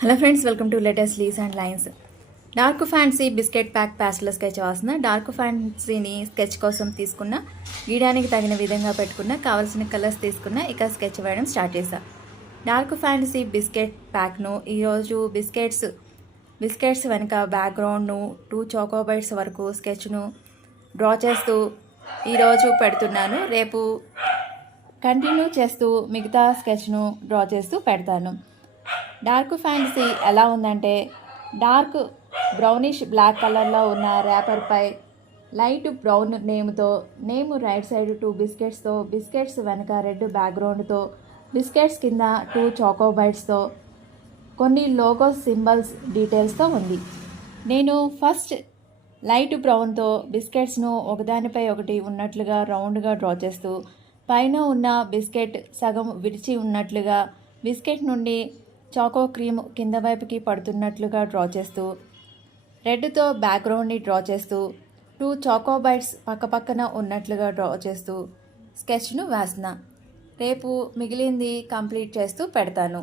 Hello friends, welcome to latest leaves and lines. Dark fancy biscuit pack pastel sketch వాసిన dark ఫ్యాన్సీని sketch కోసం తీసుకున్న, గీయడానికి తగిన విధంగా పెట్టుకున్న, కావాల్సిన కలర్స్ తీసుకున్న, ఇక స్కెచ్ వేయడం స్టార్ట్ చేశా. డార్క్ ఫ్యాన్సీ బిస్కెట్ ప్యాక్ను ఈరోజు బిస్కెట్స్ వెనుక బ్యాక్గ్రౌండ్ను 2 చాకోబైట్స్ వరకు స్కెచ్ను డ్రా చేస్తూ ఈరోజు పెడుతున్నాను. రేపు కంటిన్యూ చేస్తూ మిగతా స్కెచ్ను డ్రా చేస్తూ పెడతాను. డార్క్ ఫ్యాంటసీ ఎలా ఉందంటే, డార్క్ బ్రౌనిష్ బ్లాక్ కలర్లో ఉన్న ర్యాపర్పై light brown name right side 2 బిస్కెట్స్తో, బిస్కెట్స్ వెనక రెడ్ బ్యాక్గ్రౌండ్తో, బిస్కెట్స్ కింద 2 చాకోబైట్స్తో, కొన్ని లోగో సింబల్స్ డీటెయిల్స్తో ఉంది. నేను ఫస్ట్ లైట్ బ్రౌన్తో బిస్కెట్స్ను ఒకదానిపై ఒకటి ఉన్నట్లుగా రౌండ్గా డ్రా చేస్తూ, పైన ఉన్న బిస్కెట్ సగం విడిచి ఉన్నట్లుగా, బిస్కెట్ నుండి చాకో క్రీమ్ కింద వైపుకి పడుతున్నట్లుగా డ్రా చేస్తూ, రెడ్తో బ్యాక్గ్రౌండ్ని డ్రా చేస్తూ, 2 చాకోబైట్స్ పక్కపక్కన ఉన్నట్లుగా డ్రా చేస్తూ స్కెచ్ను వేసిన. రేపు మిగిలింది కంప్లీట్ చేస్తూ పెడతాను.